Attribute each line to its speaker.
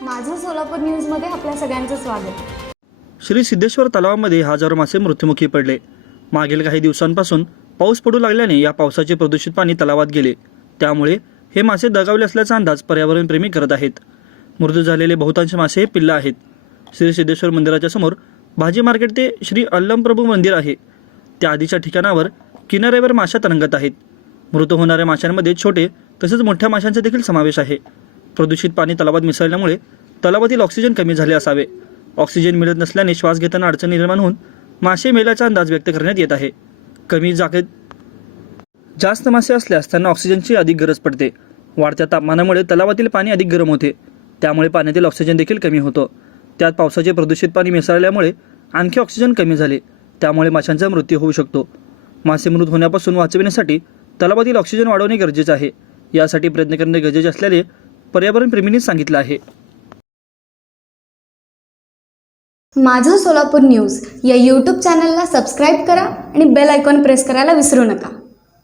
Speaker 1: सोलापूर न्यूजमध्ये आपल्या सगळ्यांचं स्वागत.
Speaker 2: श्री सिद्धेश्वर तलावामध्ये हजारो मासे मृत्युमुखी पडले. मागील काही दिवसांपासून पाऊस पडू लागल्याने या पावसाचे प्रदूषित पाणी तलावात गेले. त्यामुळे हे मासे दगावले असल्याचा अंदाज पर्यावरणप्रेमी करत आहेत. मृत्यू झालेले बहुतांश मासे हे पिल्लं आहेत. श्री सिद्धेश्वर मंदिराच्या समोर भाजी मार्केट ते श्री अल्लमप्रभू मंदिर आहे. त्या आधीच्या ठिकाणावर किनाऱ्यावर माशा तरंगत आहेत. मृत होणाऱ्या माशांमध्ये छोटे तसेच मोठ्या माशांचा देखील समावेश आहे. प्रदूषित पाणी तलावात मिसळल्यामुळे तलावातील ऑक्सिजन कमी झाले असावे. ऑक्सिजन मिळत नसल्याने श्वास घेताना अडचण निर्माण होऊन मासे मेल्याचा अंदाज व्यक्त करण्यात येत आहे. कमी जागेत जास्त मासे असल्यास त्यांना ऑक्सिजनची अधिक गरज पडते. वाढत्या तापमानामुळे तलावातील पाणी अधिक गरम होते. त्यामुळे पाण्यातील ऑक्सिजन देखील कमी होतं. त्यात पावसाचे प्रदूषित पाणी मिसळल्यामुळे आणखी ऑक्सिजन कमी झाले. त्यामुळे माशांचा मृत्यू होऊ शकतो. मासे मृत होण्यापासून वाचविण्यासाठी तलावातील ऑक्सिजन वाढवणे गरजेचे आहे. यासाठी प्रयत्न करणे गरजेचे असल्याने पर्यावरण प्रेमींनी सांगितलं आहे.
Speaker 1: माझं सोलापूर न्यूज या यूट्यूब चॅनलला सबस्क्राईब करा आणि बेल आयकॉन प्रेस करायला विसरू नका.